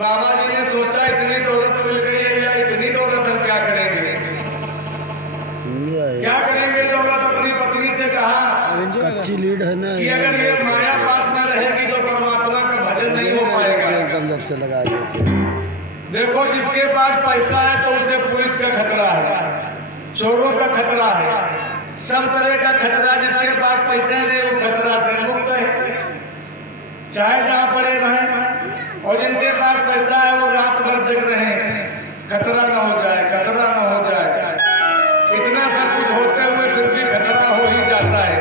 बाबा जी ने सोचा इतनी दौलत मिल गई है या इतनी दौलत हम क्या करेंगे, क्या करेंगे दौलत। अपनी पत्नी से कहा कच्ची लीड है ना कि अगर ये माया पास में रहेगी तो परमात्मा का भजन नहीं हो पाएगा। एकदम जब से लगा दिए। देखो जिसके पास पैसा है तो उसे पुलिस का खतरा है, चोरों का खतरा है, सब तरह का खतरा। जिसके पास पैसे नहीं वो खतरा से मुक्त है, चाहे जहां पड़े रहे। और जिनके पास पैसा है वो रात भर जग रहे हैं, खतरा ना हो जाए, खतरा ना हो जाए। इतना सब कुछ होते हुए फिर भी खतरा हो ही जाता है।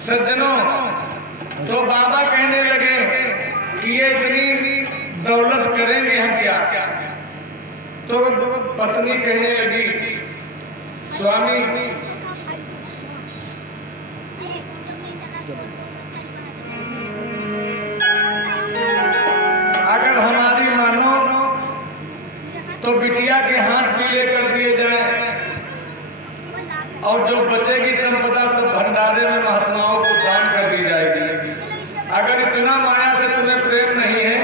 सज्जनों, तो बाबा कहने लगे कि ये इतनी दौलत करेंगे हम क्या। तो पत्नी कहने लगी स्वामी अगर हमारी मानो तो बिटिया के हाथ पीले कर दिए जाए और जो बचेगी संपदा सब भंडारे में महात्माओं को दान कर दी जाएगी। अगर इतना माया से तुम्हें प्रेम नहीं है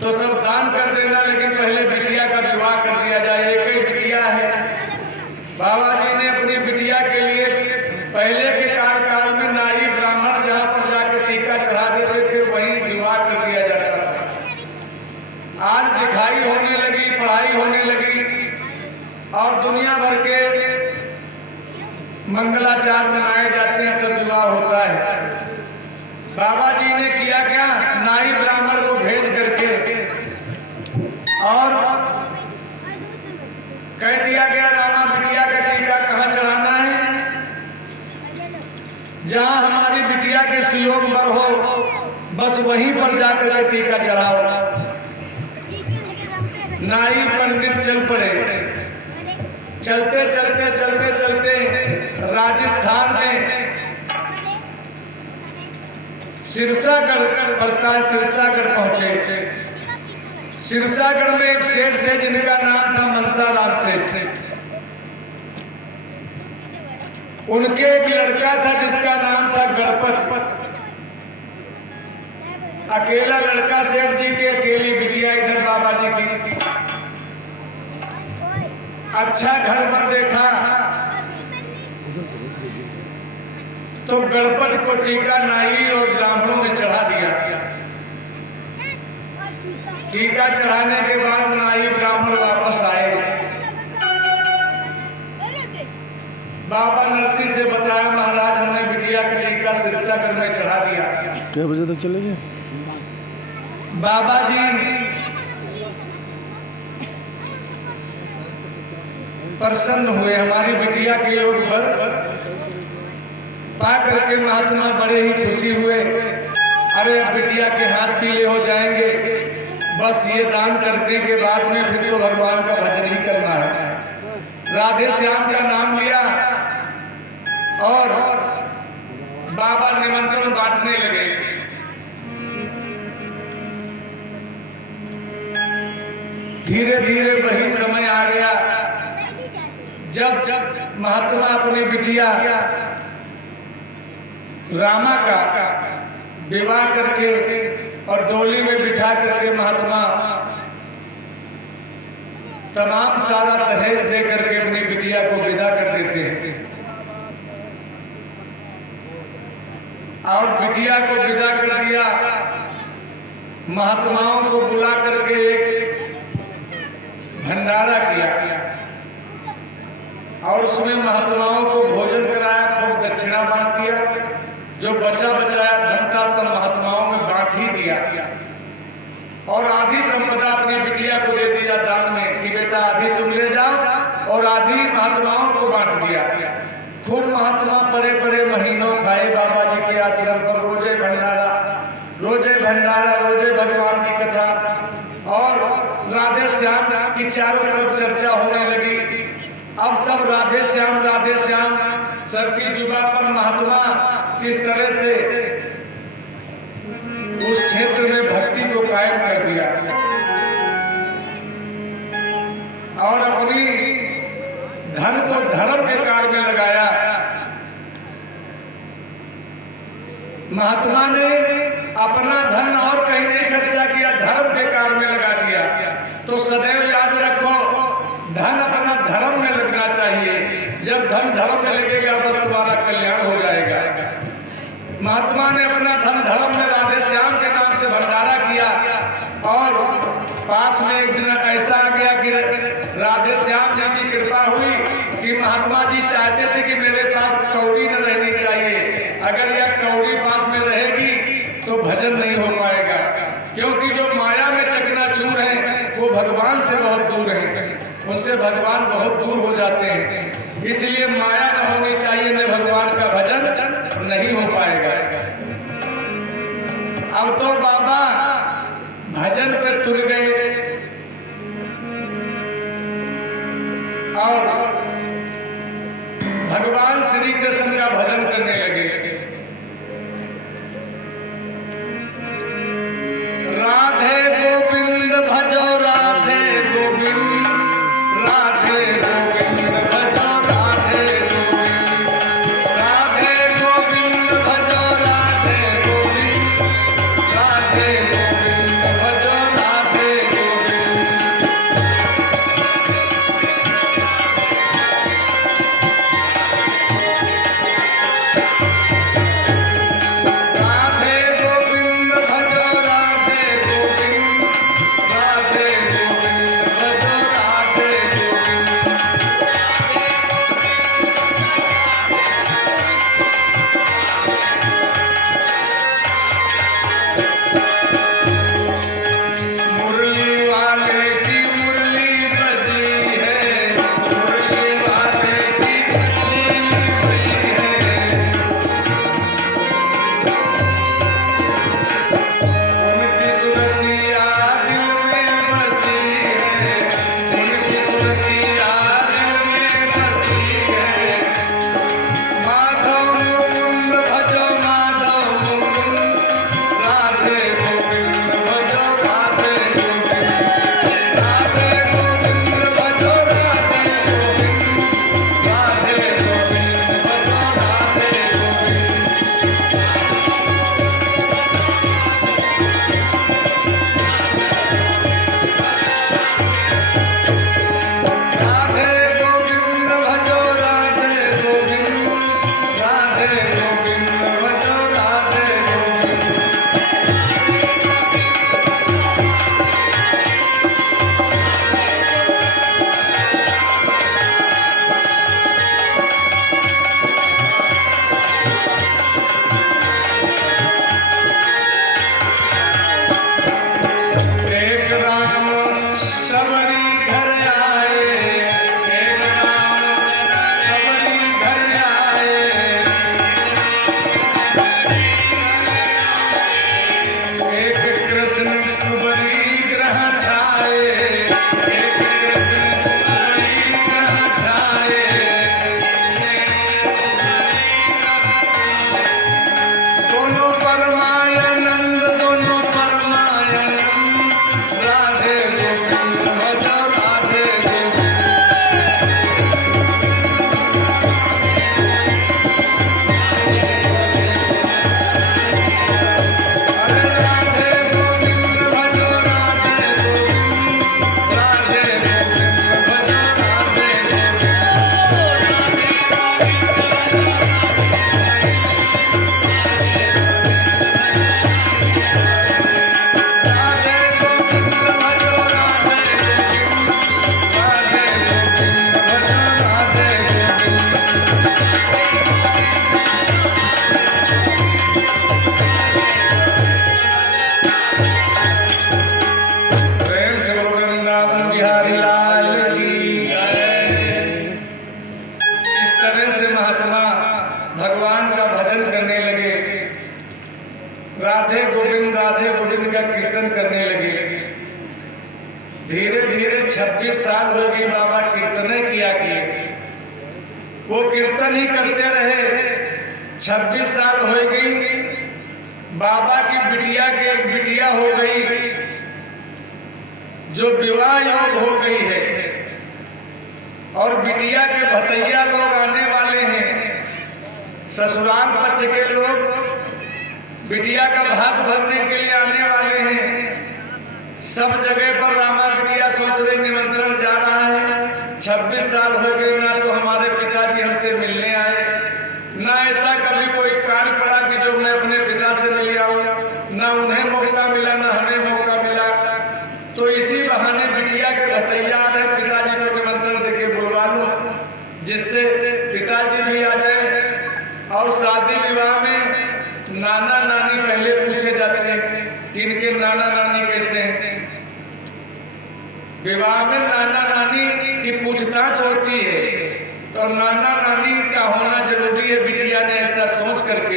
तो सब दान कर देना, लेकिन पहले बिटिया का विवाह कर दिया जाए। एक ही बिटिया है। बाबा जी ने अपनी बिटिया के लिए पहले के कार्यकाल में नाई ब्राह्मण जहाँ पर जाकर टीका चढ़ा देते थे वहीं विवाह कर दिया जाता था। आज दिखाई होने लगी, पढ़ाई होने लगी और दुनिया भर के मंगलाचार मनाए जाते हैं तब विवाह होता है। बाबा जी ने किया क्या, नाई ब्राह्मण को भेज करके और कह दिया गया रामा बिटिया का टीका कहाँ चढ़ाना है, जहां हमारी बिटिया के सुयोग बर हो बस वहीं पर जाकर के टीका चढ़ाओ। नाई पंडित चल पड़े। चलते चलते चलते चलते राजस्थान में सिरसागढ़ पड़ता है, सिरसागढ़ पहुंचे। सिरसागढ़ में एक सेठ थे जिनका नाम था मनसाराम सेठ। उनके एक लड़का था जिसका नाम था गणपत। अकेला लड़का सेठ जी की, अकेली बिटिया इधर बाबा जी की। अच्छा घर पर देखा तो गणपत को टीका नाई और ब्राह्मणों ने चढ़ा दिया। टीका चढ़ाने के बाद नाई ब्राह्मण वापस आए। बाबा नरसी से बताया महाराज हमने बिटिया का टीका सिरसागढ़ में चढ़ा दिया। क्या बजे तक चलेंगे बाबा जी प्रसन्न हुए, हमारी बिटिया के योग पर पा करके महात्मा बड़े ही खुशी हुए। अरे अब बिटिया के हाथ पीले हो जाएंगे, बस ये दान करने के बाद में फिर तो भगवान का भजन ही करना है। राधे श्याम का नाम लिया और बाबा निमंत्रण बांटने लगे। धीरे धीरे वही समय आ गया जब महात्मा अपनी बिटिया रामा का विवाह करके और डोली में बिठा करके महात्मा तमाम सारा दहेज दे करके अपनी बिटिया को विदा कर देते हैं। और बिटिया को विदा कर दिया, महात्माओं को बुला करके एक भंडारा किया और उसमें महात्माओं को भोजन कराया, खूब दक्षिणा बांट दिया। जो बचा बचाया धन था सब महात्माओं में बांट ही दिया और आधी संपदा अपनी बिटिया को दे दिया दान में कि बेटा आधी तुम ले जाओ और आधी महात्माओं को बांट दिया। खूब महात्मा बड़े बड़े महीनों खाए बाबा जी के आश्रम पर। रोजे भंडारा, रोजे भंडारा, रोजे भगवान की कथा और राधे श्याम की चारों तरफ चर्चा होने लगी। अब सब राधे श्याम सबकी जुबा पर महात्मा किस तरह से उस क्षेत्र में भक्ति को कायम कर दिया और अपनी धन को धर्म के कार्य में लगाया। महात्मा ने अपना धन और कहीं नहीं खर्चा किया, धर्म के कार्य पास में एक दिन ऐसा आ गया कि राधे श्याम जी की कृपा हुई कि महात्मा जी चाहते थे कि मेरे पास कौड़ी न रहनी चाहिए, अगर यह कौड़ी पास में रहेगी तो भजन नहीं हो पाएगा, क्योंकि जो माया में चकनाचूर हैं वो भगवान से बहुत दूर हैं, उनसे भगवान बहुत दूर हो जाते हैं, इसलिए माया न होनी चाहिए, न भगवान का भजन नहीं हो पाएगा। अब तो बाबा भजन पे तुल गए और भगवान श्री कृष्ण का भजन करने लगे। राधे गोविंद भजो राधे गोविंद, राधे गोविंद भजो राधे गोविंद, राधे गोविंद भजो राधे गोविंद, राधे गोविंद भजो राधे गोविंद। राधे गोविंद भजो राधे गोविंद, राधे गोविंद भजो राधे गोविंद। मुरली वाले की मुरली बजी है, मुरली वाले की मुरली बजी है, उनकी सुरतिया दिल में बसी है, उनकी सुरतिया दिल में बसी है। माधव मुकुंद भजो माधव मुकुंद, राधे गोविंद भजो राधे गोविंद, राधे गोविंद भजो राधे गोविंद, राधे गोविंद भजो राधे गोविंद। राधे गोविंद भजो राधे गोविंद, राधे गोविंद भजो राधे गोविंद। एक राम सबरी घर आए, एक राम सबरी घर आए, एक कृष्ण कुबरी ग्रह छाए, एक कृष्ण कुबरी ग्रह छाए। दोनों परमानंद, दोनों परमानंद, राधे गोविंद भजो राधे गोविंद। अरे राधे गोविंद भजो राधे गोविंद, राधे गोविंद भजो राधे गोविंद। राधे गोविंद भजो राधे गोविंद, राधे गोविंद भजो राधे गोविंद। प्रेम से बोलो वृंदावन बिहारी लाल की जय। इस तरह से महात्मा भगवान का भजन करने लगे, राधे गोविंद का कीर्तन करने लगे। धीरे धीरे 26 साल हो गए बाबा कीर्तन किया किए, वो कीर्तन ही करते रहे। 26 साल हो गई, बाबा की बिटिया की एक बिटिया हो गई जो विवाह योग हो गई है, और बिटिया के भतैया लोग आने वाले हैं, ससुराल पक्ष के लोग बिटिया का भात भरने के लिए आने वाले हैं। सब जगह पर रामा बिटिया सोच रहे निमंत्रण जा रहा है। 26 साल हो गए ना तो हमारे पिताजी हमसे मिलने आए, ना ऐसा कभी कोई कार्य पड़ा कि जो मैं अपने पिता से मिल आऊं, ना उन्हें मौका मिला ना हमें मौका मिला। तो इसी विवाह में नाना नानी की पूछताछ होती है, तो नाना नानी का होना जरूरी है। बिटिया ने ऐसा सोच करके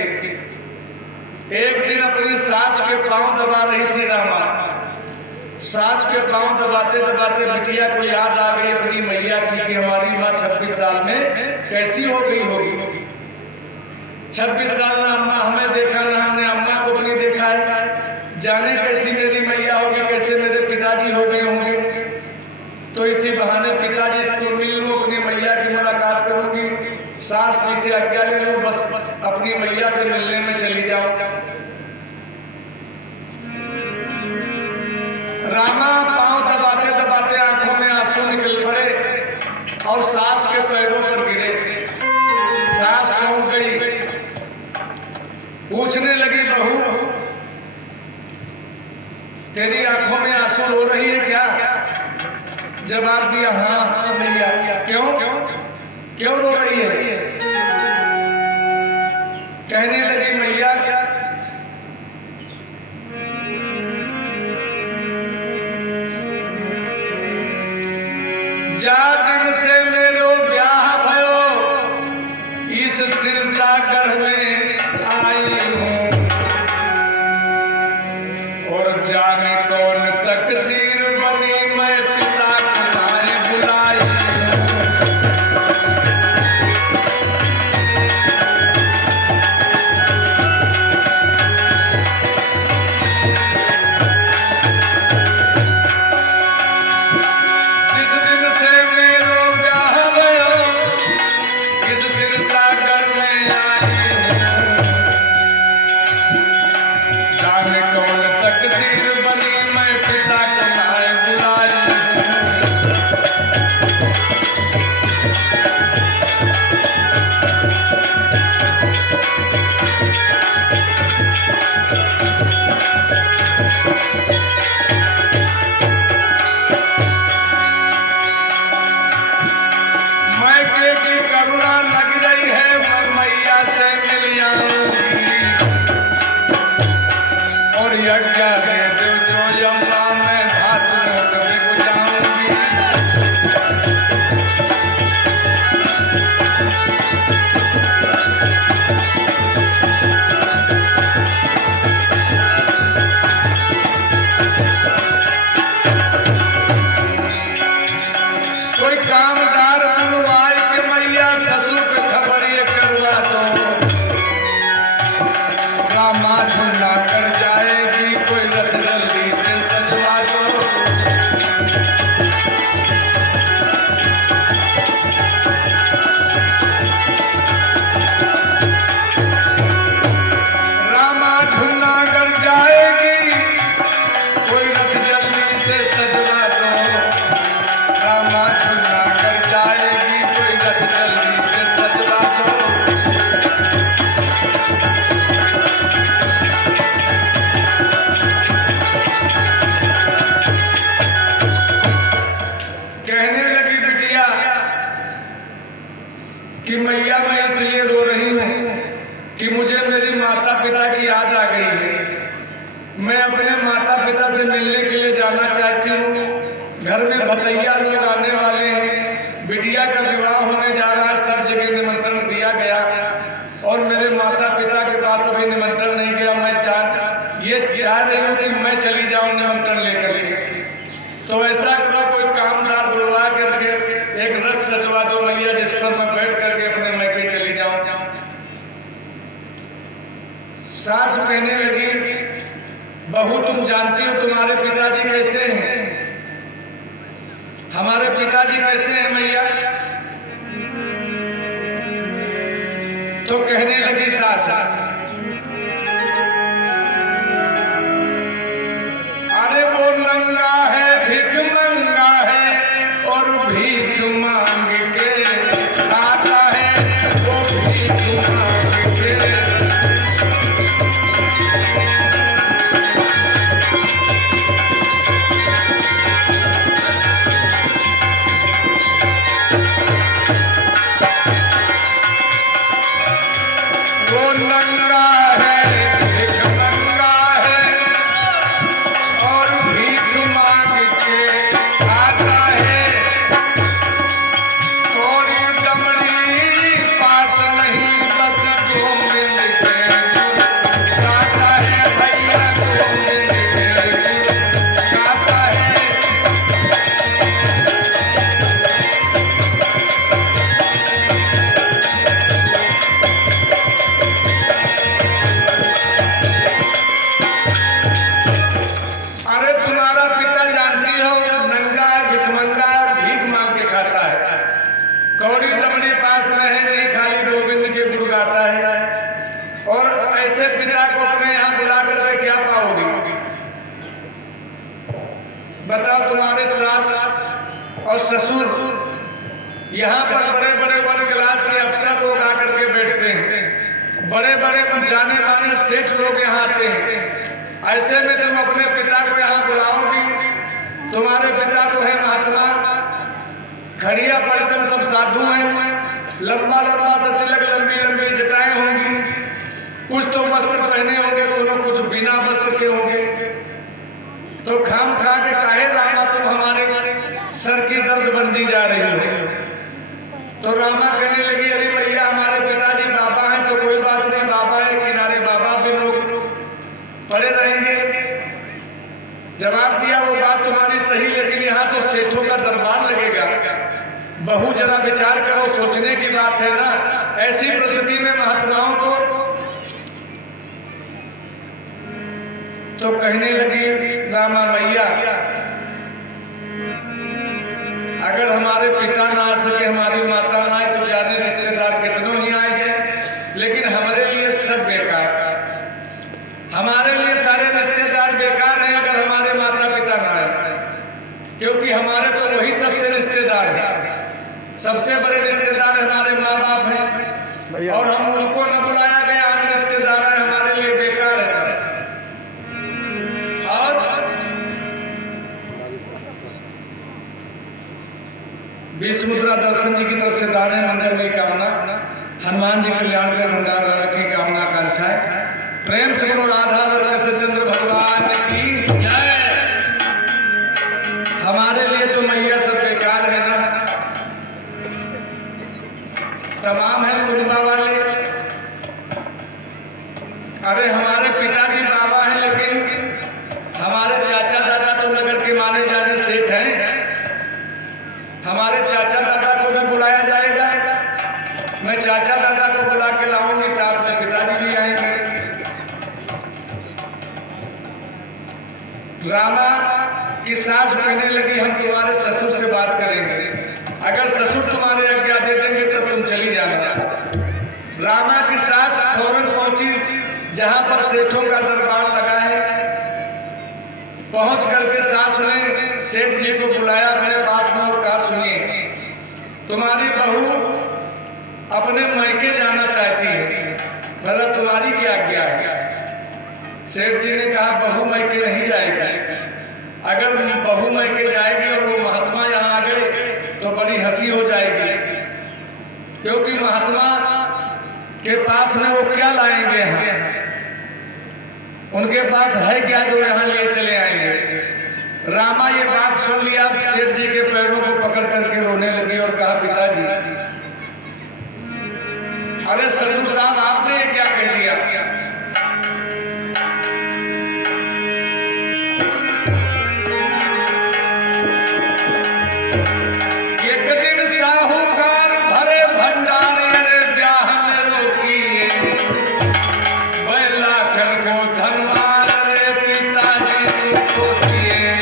एक दिन अपनी सास के पांव दबा रही थी रामा। सास के पांव दबाते दबाते बिटिया को याद आ गई अपनी मैया की कि हमारी माँ 26 साल में कैसी हो गई होगी। 26 साल ना अम्मा हमें देखा, ना हमने अम्मा को अपनी देखा है, जाने कैसी मेरी मैया होगी, कैसे मेरे पिताजी हो गए होंगे। तो इसी बहाने पिताजी से मिल लूं, अपनी मैया की मुलाकात करूंगी, सास जी से आज्ञा ले लूं, बस अपनी मैया से मिलने में चली जाऊं। रामा पांव दबाते दबाते आंखों में आंसू निकल पड़े और सास के पैरों पर गिरे। सास चौंक गई, पूछने लगी, बहू तेरी आंखों में आंसू रो रही है क्या? जवाब दिया, हाँ मैया। क्यों क्यों रो रही है? कहने लगी, मैया जा दिन से मेरो ब्याह भयो, इस सिरसागढ़ में आई हूँ, और जाने कौन तकसीर बनी मैं पिता तुम्हारे बुलाई। कि मैया मैं इसलिए रो रही हूँ कि मुझे मेरी माता पिता की याद आ गई है। मैं अपने माता पिता से मिलने के लिए जाना चाहती हूँ। घर में भतैया लोग आने वाले हैं, बिटिया का विवाह होने जा रहा है, सब जगह निमंत्रण दिया गया और मेरे माता पिता के पास अभी निमंत्रण नहीं गया। मैं चाह रही हूँ कि मैं चली जाऊँ निमंत्रण लेकर के। तो ऐसा करो, कोई कामदार बुलवा करके एक रथ सजवा दो मैया, जिस पर मैं बैठ करके अपने मैके चली जाऊं। सास कहने लगी, बहू तुम जानती हो तुम्हारे पिताजी कैसे हैं? हमारे पिताजी कैसे हैं मैया? तो कहने लगी सास, अरे वो नंगा है, भिख मंगा है और भीख मांग के आता है, वो भीख मांग के। तुम्हारा पिता जानती हो नंगा भिखमंगा और भीख मांग के खाता है, कौड़ी दमड़ी पास में है नहीं, खाली गोविंद के गुण गाता है। और ऐसे पिता को अपने यहाँ बुला करके क्या पाओगी? बताओ, तुम्हारे सास और ससुर यहाँ पर बड़े बड़े वन क्लास के अफसर लोग आकर के बैठते हैं, बड़े बड़े जाने माने सेठ लोग यहाँ आते हैं। ऐसे में तुम अपने पिता को यहाँ बुलाओगी? तुम्हारे पिता तो है महात्मा, खड़िया पलटन सब साधु हैं, लंबा लंबा सा तिलक, लंबी लंबी जटाएं होंगी, कुछ तो वस्त्र पहने होंगे, कोनो कुछ बिना वस्त्र के होंगे। तो खाम खा के काहे रामा तुम हमारे सर की दर्द बंदी जा रही हो? तो रामा कहने लगी, अरे भैया हमारे पिताजी बाबा हैं तो कोई बात नहीं, बाबा है किनारे, बाबा भी लोग पड़े रहेंगे। जवाब दिया, वो बात तुम्हारी सही, लेकिन यहाँ तो सेठों का दरबार लगेगा। बहू जरा विचार करो, सोचने की बात है ना। ऐसी परिस्थिति में महात्माओं को तो कहने लगी रामा मैया, अगर हमारे पिता ना आ सके, हमारी माता ना आए, तो जाने रिश्तेदार कितनों ही आए जाए, लेकिन हमारे लिए सब बेकार, हमारे लिए सारे रिश्तेदार बेकार हैं अगर हमारे माता पिता ना आए, क्योंकि हमारे तो वही सबसे रिश्तेदार हैं। सबसे बड़े रिश्तेदार हमारे माँ बाप हैं, और हम उनको न बुलाया गया, हम रिश्तेदार हैं, हमारे लिए बेकार है सब। और 20 मुद्रा दर्शन जी की तरफ से दाने मंगल की कामना, हनुमान जी कल्याण का भंडार की कामना कांक्षा है। प्रेम से बोलो राधा कृष्ण चंद्र भगवान की जय। हमारे लिए तो मैया सब बेकार है ना, तमाम है कुंबा वाले। अरे हमारे पिताजी बाबा हैं, लेकिन हमारे चाचा दादा तो नगर के माने जाने सेठ हैं। हमारे चाचा दादा को भी बुलाया जाएगा, मैं चाचा दादा को बुला के लाऊंगी, साथ में पिताजी भी आएंगे। रामा की सास कहने लगी, हम तुम्हारे ससुर से बात करेंगे, अगर ससुर तुम्हारे आज्ञा दे देंगे तब तुम चली जाना। रामा की सास फौरन पहुंची जहां पर सेठों का दरबार लगा है। पहुंच करके सास ने सेठ जी को बुलाया अपने पास में और कहा, सुनिए, तुम्हारी बहू अपने मैके जाना चाहती है, भला तुम्हारी क्या आज्ञा है? सेठ जी ने कहा, बहू मैके नहीं जाएगी। अगर बहू मैके जाएगी और वो महात्मा यहाँ आ गए तो बड़ी हंसी हो जाएगी, क्योंकि महात्मा के पास में वो क्या लाएंगे यहाँ, उनके पास है क्या जो यहाँ ले चले आएंगे। रामा ये बात सुन लिया, सेठ जी के पैरों को पकड़ करके रोने लगी और कहा, पिताजी, अरे ससुर साहब आपने ये क्या कह दिया? एक दिन साहूकार भरे भंडारे, अरे ब्याह में रोकिए, वह लाखन को धनवान, अरे पिताजी तुमको दिए।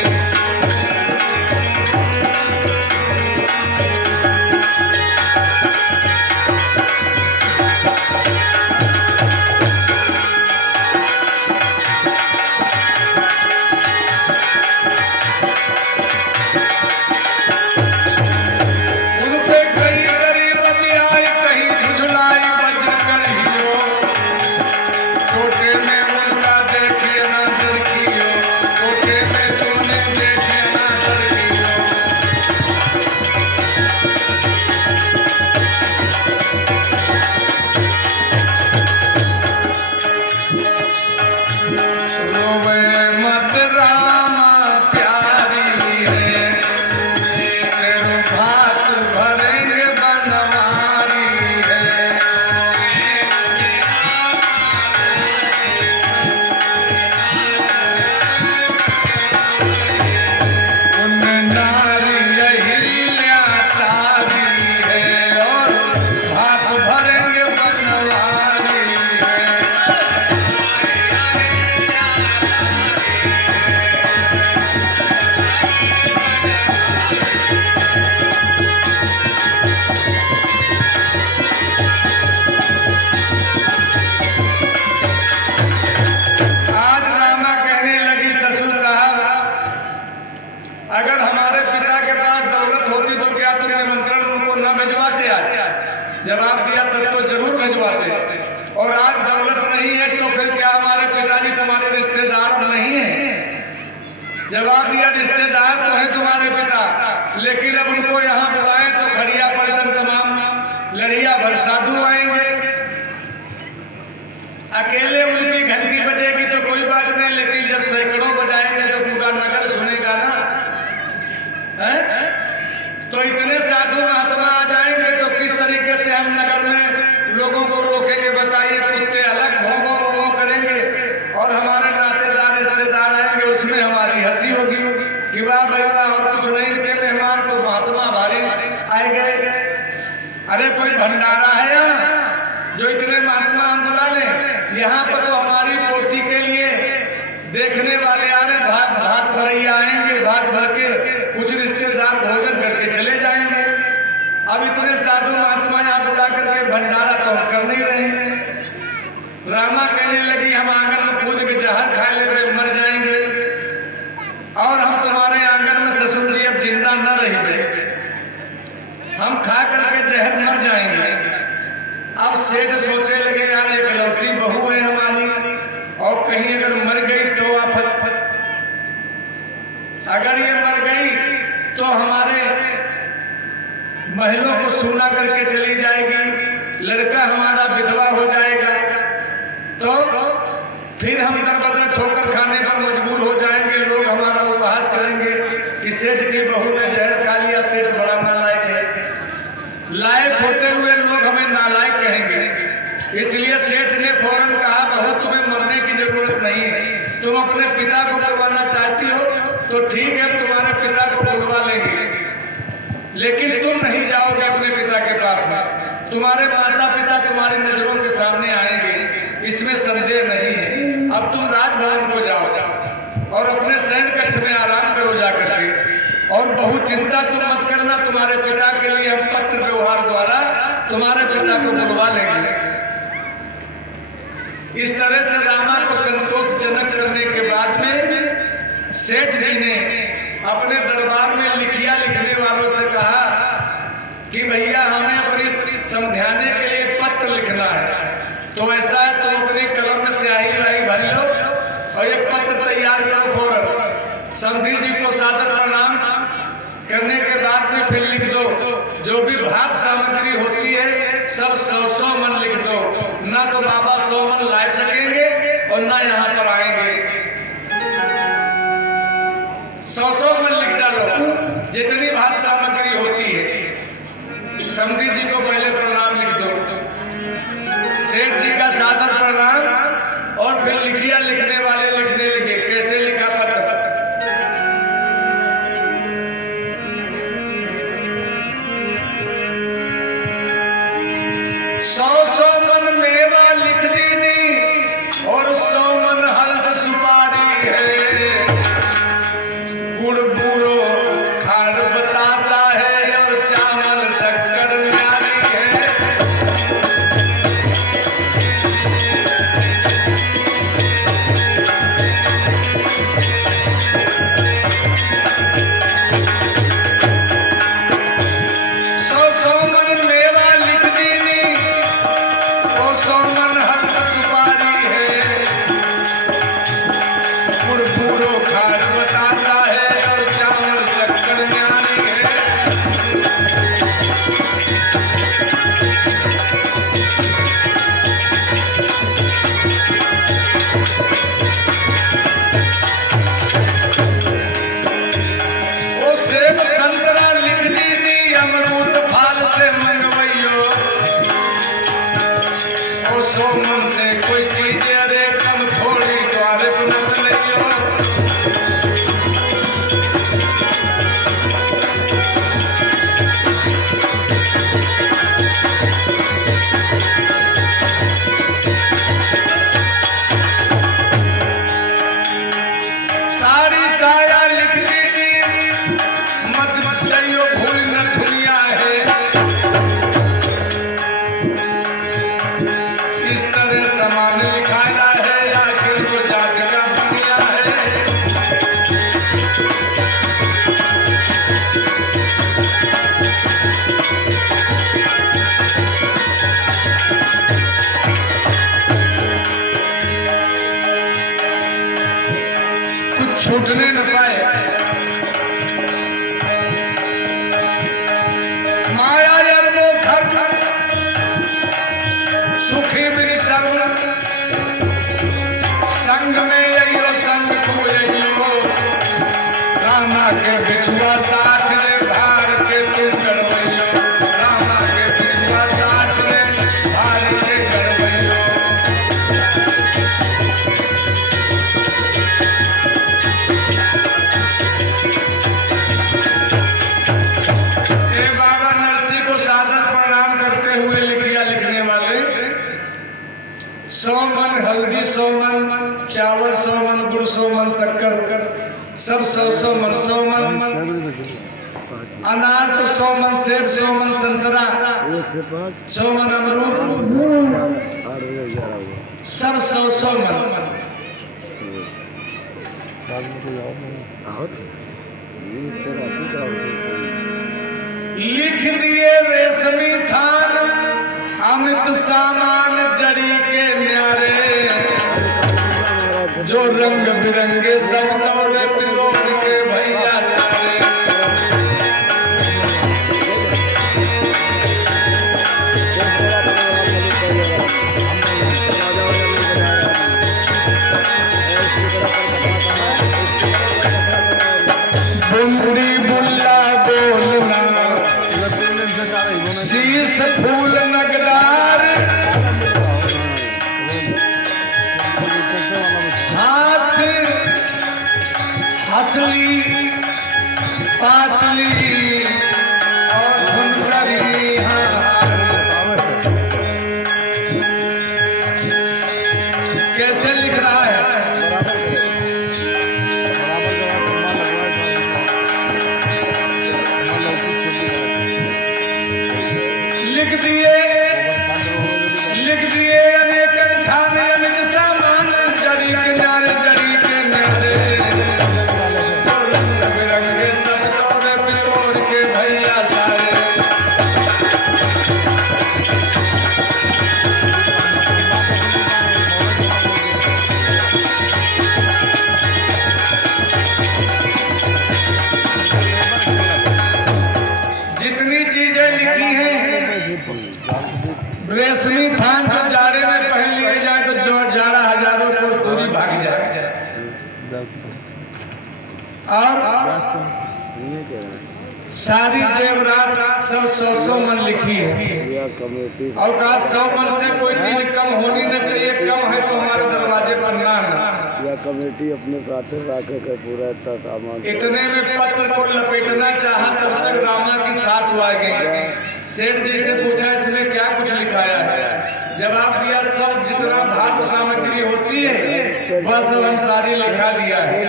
जवाब दिया तब तो जरूर भिजवाते। और आज दौलत नहीं है तो फिर क्या हमारे पिताजी तुम्हारे रिश्तेदार अब नहीं है? जवाब दिया रिश्तेदार तो है तुम्हारे पिता, लेकिन अब उनको यहाँ बुलाएं तो खड़िया पलटन तमाम लड़िया भर साधु आएंगे। अकेले उनकी घंटी बजेगी तो कोई बात नहीं, लेकिन जब सैकड़ों बजाएंगे तो पूरा नगर सुनेगा ना है? तो इतने साधु महात्मा आ जाएंगे तो किस तरीके से हम नगर में लोगों को रोकेंगे बताइए? कुत्ते अलग भों भों भों करेंगे और हमारे नातेदार रिश्तेदार आएंगे, उसमें हमारी हंसी होगी कि वाह भाई वाह, और कुछ नहीं के मेहमान तो महात्मा भारी आए गए। अरे कोई भंडारा है यहाँ जो इतने महात्मा हम बुला लें? यहाँ पर तो हमारी पोती के लिए देखने वाले आ रहे, भात भरैया आएंगे, भात भर के कुछ रिश्तेदार भोजन करके चले जाएंगे। अब इतने साधु महात्मा यहाँ बुला करके भंडारा तो हम कर नहीं रहे। रामा कहने लगी हम आंगन में कूद के जहर खा ले मर जाएंगे, और हम तुम्हारे आंगन में ससुर जी अब जिंदा न रहेंगे, हम खा करके जहर मर जाएंगे। अब सेठ सोचे लगे यार इकलौती बहू है हमारी, और कहीं अगर मर गई तो आफत, अगर ये मर गई तो हमारे महलों को सूना करके चली जाएगी, लड़का हमारा विधवा हो जाएगा, तो फिर हम दरबदर ठोकर खाने पर मजबूर हो जाएंगे, लोग हमारा उपहास करेंगे कि सेठ की बहू ने जहर खा लिया, सेठ बड़ा नालायक है। लायक होते हुए लोग हमें नालायक कहेंगे। इसलिए सेठ ने फौरन कहा बहू तुम्हें मरने की जरूरत नहीं है, तुम अपने पिता को बुलवाना चाहती हो तो ठीक है, तुम्हारे पिता को बुलवा लेंगे, लेकिन तुम नहीं जाओगे अपने पिता के पास में, तुम्हारे माता पिता तुम्हारी नजरों के सामने आएंगे, इसमें संदेह नहीं है। अब तुम राजभवन को जाओ और अपने शयन कक्ष में आराम करो जाकर के, और बहुत चिंता तुम मत करना, तुम्हारे पिता के लिए हम पत्र व्यवहार द्वारा तुम्हारे पिता को बुलवा लेंगे। इस तरह से रामा को संतोषजनक करने के बाद में सेठ जी ने अपने दरबार में लिखिया लिखने वालों से कहा कि भैया हमें अपनी समझाने के लिए पत्र लिखना है, तो ऐसा है तुम अपनी कलम में स्याही व्याही भर लो और एक पत्र तैयार करो फौरन। समधी जी को सादर प्रणाम करने के बाद में फिर लिख दो, जो भी भात सामग्री होती है सब 100 मन लिख दो, ना तो बाबा 100 मन ला सकेंगे और ना यहाँ पर आएंगे। 100 मन लिख डालो जितनी भात सामग्री होती है। समधी जी को पहले प्रणाम लिख दो, सेठ जी का सादर प्रणाम, और फिर लिखिया लिखने वाले लिखने लगे। कैसे लिखा पत्र? 100 मन मेवा लिख दीनी और 100 मन हल्द सुपारी है, गुड़ बूरो खाड़ सब संग में अइयो संग खूब अइयो रामा के बिछुआ साथ ने भार के तू गड़बैयो रामा के बिछुआ साथ ने भार के गड़बैयो ए बाबा नरसी को सादर प्रणाम करते हुए लिखिया लिखने वाले 100 मन हल्दी 100 मन चावल 100 मन गुड़ 100 मन शक्कर सब 100 मन 100 मन अनार तो 100 मन सेब 100 मन संतरा 100 मन अमरूद सब 100 मन लिख दिए रेशमी थान अमित सामान जड़ी के न्यारे जो रंग बिरंगे सब दौरे पितौर के भैया सारे बुंदी बुल्ला बोलना शीश फूल नगरार हाथ हथली पातली और धुनकरी कैसे लिख रहा है लिख दिए अनेक ठान अनेक सामान जड़ी किनारे जड़ी के न्यारे जो रंग बिरंगे सब दौरे पितौर के भैया सारे जितनी चीजें लिखी हैं रेशमी थान जो जाड़े में पहन लिए जाए तो जो जाड़ा हजारों कोस दूरी भाग जाए और सारी जेवरात सब 100 मन लिखी है और कहा 100 मन से कोई चीज कम होनी न चाहिए कम है तो हमारे दरवाजे पर ना या कमेटी अपने साथ रखकर पूरा इतना सामान इतने में पत्र को लपेटना चाहा तब तक रामा की सास आ गई सेठ जी से पूछा इसमें क्या कुछ लिखाया है जवाब दिया सब जितना धातु सामग्री होती है वह सब हम सारी लिखा दिया है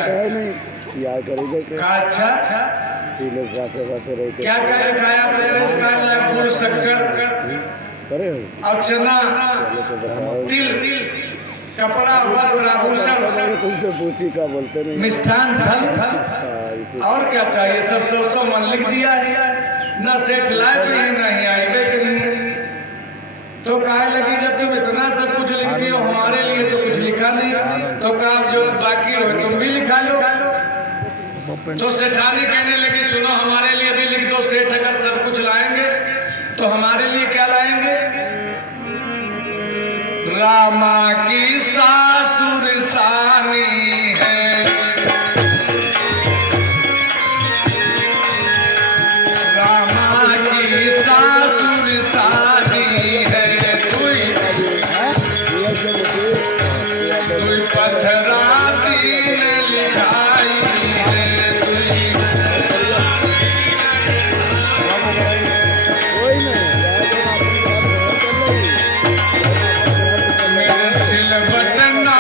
का अच्छा क्या क्या लिखाया तो सेठ का गुड़ शक्कर और चना तिल कपड़ा वस्त्र आभूषण मिष्ठान फल और क्या चाहिए सब 100 मन लिख दिया है न सेठ लाए भी नहीं आए कहीं तो कहा लगी जब तुम इतना सब कुछ लिख दियो हमारे लिए तो कुछ लिखा नहीं तो कहा जो बाकी हो तुम भी लिखा लो तो सेठानी कहने लगी सुनो हमारे लिए भी लिख दो सेठ अगर सब कुछ लाएंगे तो हमारे लिए क्या लाएंगे रामा की सासुर सानी है रामा की सासुर सानी है तुई पथरा दीन लिखाई है मेरे सिलवट ना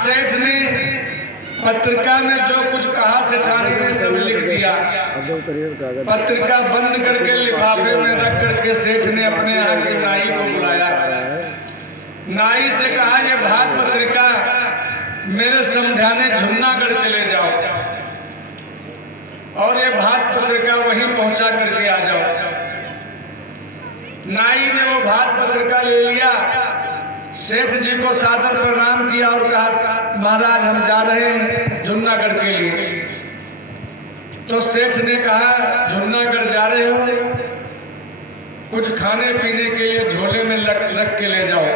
सेठ ने पत्रिका में जो कुछ कहा सेठानी ने सब लिख दिया। पत्रिका बंद करके लिफाफे में रख करके सेठ ने अपने यहाँ के नाई को बुलाया। नाई से कहा, ये भात पत्रिका मेरे समझाने झुन्नागढ़ चले जाओ और ये भात पत्रिका वहीं पहुंचा करके आ जाओ। नाई ने वो भात पत्रिका ले लिया, सेठ जी को सादर प्रणाम किया और कहा, महाराज हम जा रहे हैं झुन्नागढ़ के लिए। तो सेठ ने कहा, झुन्नागढ़ जा रहे हो, कुछ खाने पीने के लिए झोले में रख के ले जाओ।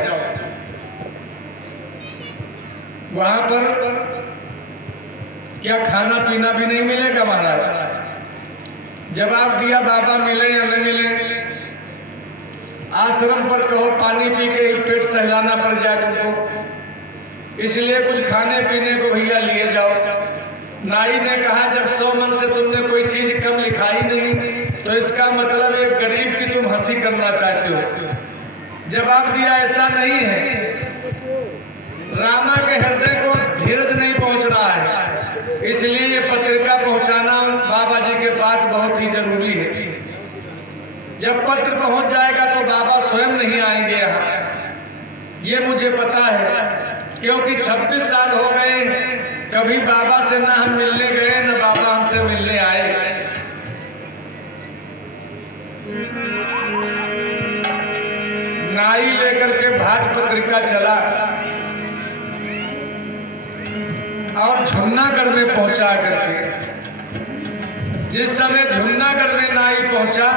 वहां पर क्या खाना पीना भी नहीं मिलेगा महाराज? जवाब दिया, बाबा मिले या न मिले, आश्रम पर कहो पानी पी के ही पेट सहलाना पड़ जाए तुमको, इसलिए कुछ खाने पीने को भैया लिए जाओ। नाई ने कहा, जब 100 मन से तुमने कोई चीज कम लिखाई नहीं तो इसका मतलब एक गरीब की तुम हंसी करना चाहते हो। जवाब दिया, ऐसा नहीं है, रामा के हृदय को धीरज नहीं पहुंच रहा है, इसलिए ये पत्रिका पहुंचाना बाबा जी के पास बहुत ही जरूरी है। जब पत्र पहुंच जाएगा तो बाबा स्वयं नहीं आएंगे यहाँ, ये मुझे पता है, क्योंकि 26 साल हो गए कभी बाबा से ना हम मिलने गए न बाबा हमसे मिलने आए। नाई लेकर के भात पत्रिका चला और झुन्नागढ़ में पहुंचा करके, जिस समय झुन्नागढ़ में नाई पहुंचा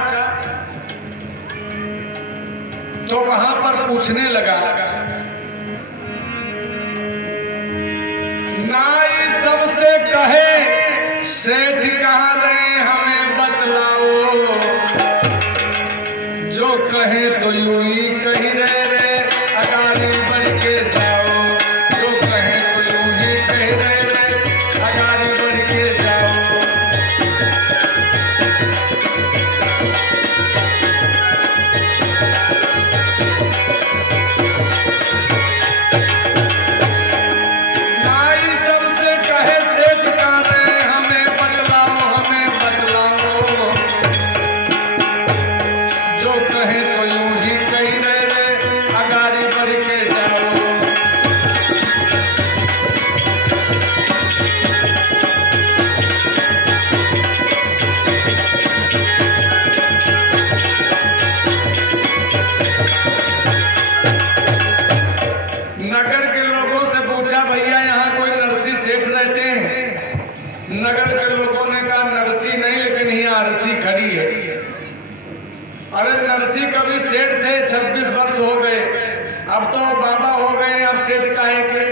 तो वहां पर पूछने लगा, नाई सबसे कहे सेठ कहाँ रहे हमें बतलाओ, जो कहे तो यूं ही कही रहे रे अगाड़ी बढ़ के जाओ, जो कहे तो यूं ही कही रहे रे अगाड़ी बढ़ के जाओ। नगर के लोगों ने कहा, नरसी नहीं, लेकिन यहाँ अरसी खड़ी है। अरे नरसी कभी सेठ थे, 26 वर्ष हो गए, अब तो बाबा हो गए, अब सेठ काहे के?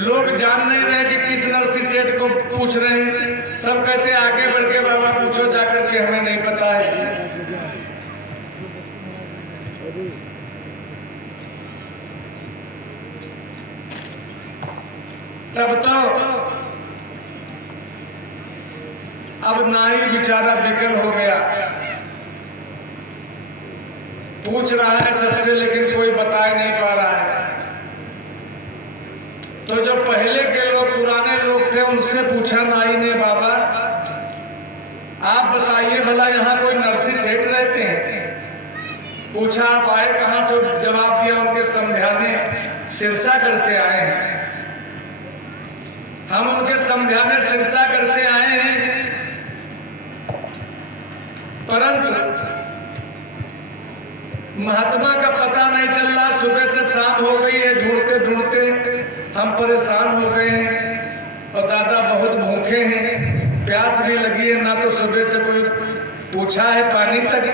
लोग जान नहीं रहे कि किस नरसी सेठ को पूछ रहे हैं। सब कहते आगे बढ़ के बाबा पूछो जाकर के, हमें नहीं पता है। तब तो अब नाई बेचारा विकल हो गया, पूछ रहा है सबसे लेकिन कोई बता नहीं पा रहा है। तो जो पहले के लोग, पुराने लोग थे, उनसे पूछा नाई ने, बाबा आप बताइए भला यहाँ कोई नरसी सेठ रहते हैं? पूछा आप आए कहाँ से? जवाब दिया उनके समझाने सिरसागढ़ से आए हैं। हम उनके समझाने सिरसागढ़ से आए हैं, परंतु महात्मा का पता नहीं चल रहा। सुबह से शाम हो गई है, ढूंढते ढूंढते हम परेशान हो गए हैं और दादा बहुत भूखे हैं, प्यास भी लगी है। ना तो सुबह से कोई पूछा है पानी तक,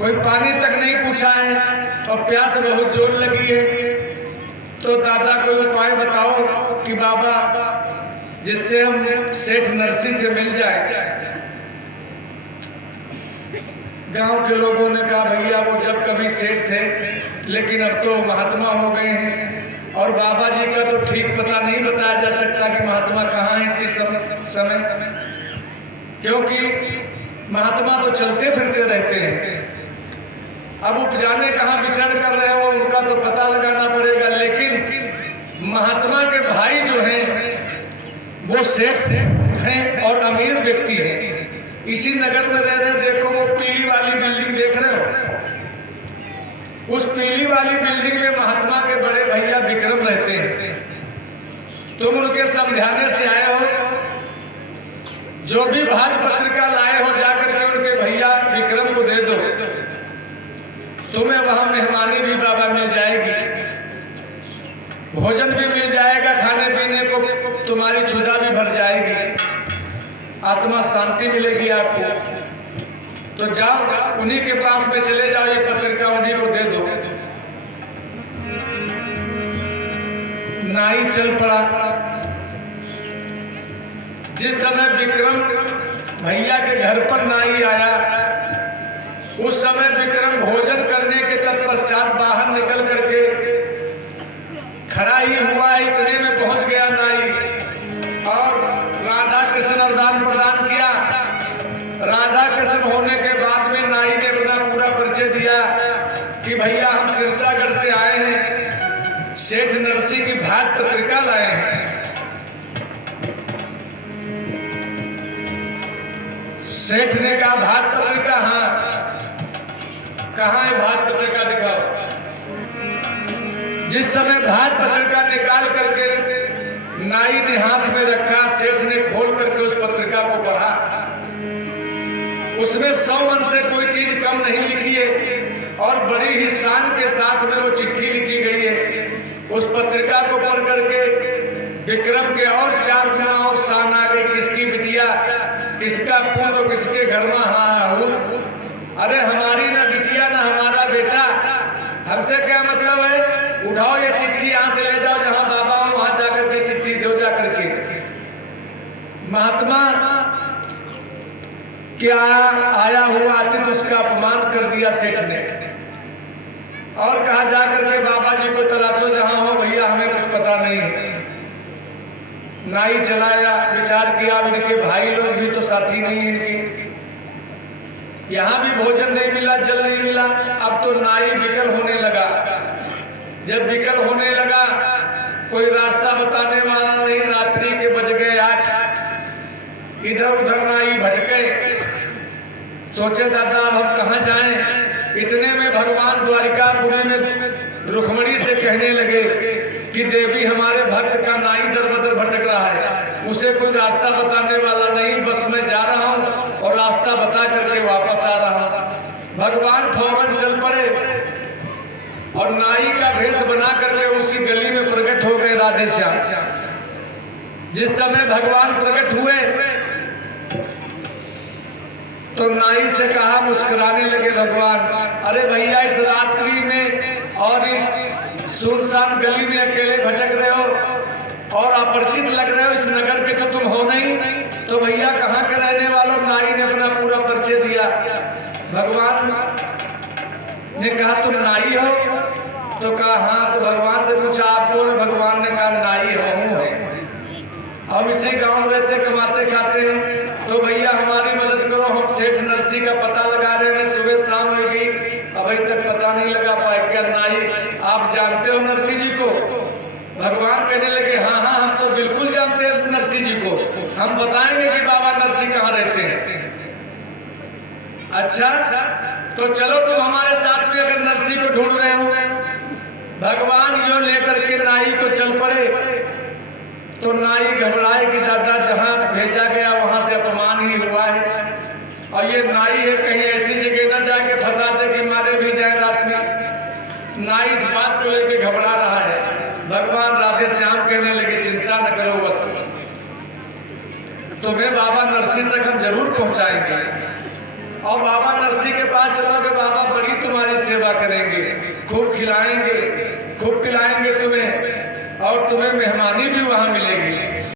कोई पानी तक नहीं पूछा है और प्यास बहुत जोर लगी है। तो दादा कोई उपाय बताओ कि बाबा जिससे हम सेठ नरसी से मिल जाए। गांव के लोगों ने कहा, भैया वो जब कभी सेठ थे, लेकिन अब तो महात्मा हो गए हैं और बाबा जी का तो ठीक पता नहीं बताया जा सकता कि महात्मा कहाँ हैं किस समय, क्योंकि महात्मा तो चलते फिरते रहते हैं। अब उपजाने कहाँ विचरण कर रहे हो उनका तो पता लगाना पड़ेगा। लेकिन महात्मा इसी नगर में रह रहे, देखो वो पीली वाली बिल्डिंग देख रहे हो, उस पीली वाली बिल्डिंग में महात्मा के बड़े भैया विक्रम रहते हैं। तुम उनके समझाने से आए हो, जो भी भाग पत्रिका लाए हो जाकर के उनके भैया विक्रम को दे दो, तुम्हें वहां मेहमानी भी बाबा मिल जाएगी, भोजन भी मिल जाएगा, खाने पीने को तुम्हारी क्षुधा भी भर जाएगी, आत्मा शांति मिलेगी आपको। तो जाओ उन्हीं के पास में चले जाओ, ये पत्रिका उन्हीं को दे दो। नाई चल पड़ा। जिस समय विक्रम भैया के घर पर नाई आया, उस समय विक्रम भोजन करने के तत्पश्चात बाहर निकल करके खड़ा ही हुआ, इतने में पहुंच गया नाई और राधा कृष्ण वरदान प्रदान किया। राधा कृष्ण होने के बाद में नाई ने अपना पूरा परिचय दिया कि भैया हम सिरसागढ़ से आए हैं, सेठ नरसी की भाग पत्रिका लाए हैं। सेठ ने कहा भाग पत्रिका? हाँ। कहाँ है भाग पत्रिका, दिखाओ। जिस समय भाग पत्रिका निकाल करके नाई ने हाथ में रखा, सेठ ने खोल करके उस पत्रिका को पढ़ा। उसमें 100 मन से कोई चीज कम नहीं लिखी है और बड़ी ही शान के साथ में वो चिट्ठी लिखी गई है। उस पत्रिका को पढ़ करके विक्रम के और 4 गुना और शान आ गई। किसकी बिटिया, किसका पुत्र, तो किसके घर में हाहूत। अरे हमारी ना बिटिया ना हमारा बेटा, हमसे क्या मतलब है? उठाओ ये चिट्ठी, यहां से ले जाओ जहां बाबा हो, वहां जाकर के चिट्ठी दो जाकर के। महात्मा क्या आया हुआ अतिथि उसका अपमान कर दिया सेठ ने और कहा जाकर के बाबा जी को तलाशो जहां हो, भैया हमें कुछ पता नहीं है। नाई चलाया, विचार किया, इनके भाई लोग भी तो साथी नहीं इनके, यहाँ भी भोजन नहीं मिला, जल नहीं मिला। अब तो नाई विकल होने लगा। जब विकल होने लगा, कोई रास्ता बताने वाला नहीं, रात्रि के बज गए 8, इधर उधर नाई भटके। सोचे दादा अब हम कहाँ जाएं? इतने में भगवान द्वारिकापुरी में रुक्मणी से कहने लगे कि देवी हमारे भक्त का नाई दर बदर भटक रहा है, उसे कोई रास्ता बताने वाला नहीं, बस मैं जा रहा हूँ और रास्ता बता करके वापस आ रहा हूँ। भगवान फौरन चल पड़े और नाई का भेष बना करके उसी गली में प्रकट हो गए राधे श्याम। जिस समय भगवान प्रकट हुए तो नाई से कहा, मुस्कुराने लगे भगवान, अरे भैया इस रात्रि में और इस सुनसान गली में अकेले भटक रहे हो और अपरिचित लग रहे हो, इस नगर के तो तुम हो नहीं, तो भैया कहाँ के रहने वालों? नाई ने अपना पूरा परिचय दिया। भगवान ने कहा तुम नाई हो? तो कहा हाँ। तो भगवान से पूछा आप कौन? भगवान ने कहा नाई हूँ है, हम इसी गांव में रहते, कमाते खाते हैं, तो भैया हमारी मदद करो, हम सेठ नरसी का पता लगा रहे हैं, सुबह शाम हो गई अभी तक पता नहीं लगा पाए। क्या नाई आप जानते हो नरसी जी को? भगवान कहने लगे हाँ हाँ हम तो बिल्कुल जानते हैं नरसी जी को, हम बताएंगे कि बाबा नरसी कहाँ रहते हैं। अच्छा तो चलो तुम हमारे साथ में, अगर नरसी को ढूंढ रहे हो। भगवान यो लेकर के नाई को चल पड़े तो नाई घबराए कि दादा जहां भेजा गया वहां से अपमान ही हुआ है और ये नाई है, कहीं ऐसी जगह ना जाके फंसा दे कि मारे भी जाए रात में। नाई इस बात को लेके घबरा रहा है। भगवान राधे श्याम कहने लगे चिंता न करो, बस तुम्हें बाबा नरसी तक हम जरूर पहुंचाएंगे और बाबा नरसी के पास चलोगे, बाबा बड़ी तुम्हारी सेवा करेंगे, खूब खिलाएंगे, खूब पिलाएंगे,